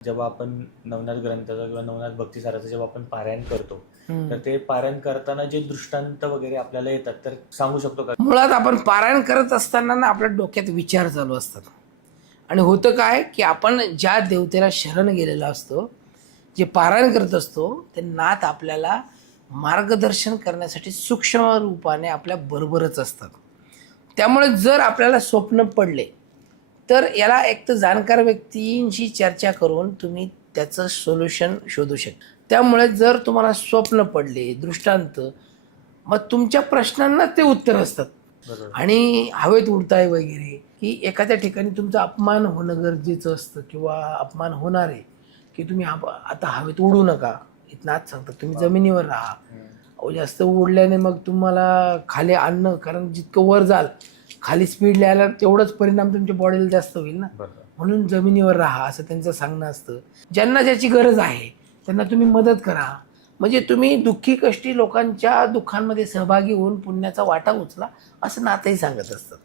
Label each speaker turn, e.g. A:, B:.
A: जेव्हा आपण नवनाथ ग्रंथाचं किंवा नवनाथ भक्तिसाराचं जेव्हा आपण पारायण करतो. तर ते पारायण करताना जे दृष्टांत वगैरे आपल्याला येतात तर सांगू शकतो का?
B: मुळात आपण पारायण करत असताना ना आपल्या डोक्यात विचार चालू असतात. आणि होतं काय की आपण ज्या देवतेला शरण गेलेला असतो जे पारायण करत असतो ते नाथ आपल्याला मार्गदर्शन करण्यासाठी सूक्ष्म रूपाने आपल्या बरोबरच असतात. त्यामुळे जर आपल्याला स्वप्न पडले तर याला एक तर जाणकार व्यक्तींशी चर्चा करून तुम्ही त्याचं सोल्युशन शोधू शकता. त्यामुळे जर तुम्हाला स्वप्न पडले दृष्टांत मग तुमच्या प्रश्नांना ते उत्तर असतात. आणि हवेत उडताय वगैरे की एखाद्या ठिकाणी तुमचा अपमान होणं गरजेचं असतं किंवा अपमान होणार आहे की तुम्ही आता हवेत उडू नका. इथं आज सांगतात तुम्ही जमिनीवर राहा. जास्त उडल्याने मग तुम्हाला खाली आणणं कारण जितकं वर जाल खाली स्पीड लिहायला तेवढंच परिणाम तुमच्या बॉडीला जास्त होईल ना. म्हणून जमिनीवर राहा असं त्यांचं सांगणं असतं. ज्यांना ज्याची गरज आहे त्यांना तुम्ही मदत करा. म्हणजे तुम्ही दुःखी कष्टी लोकांच्या दुःखांमध्ये सहभागी होऊन पुण्याचा वाटा उचला असं नातही सांगत असतात.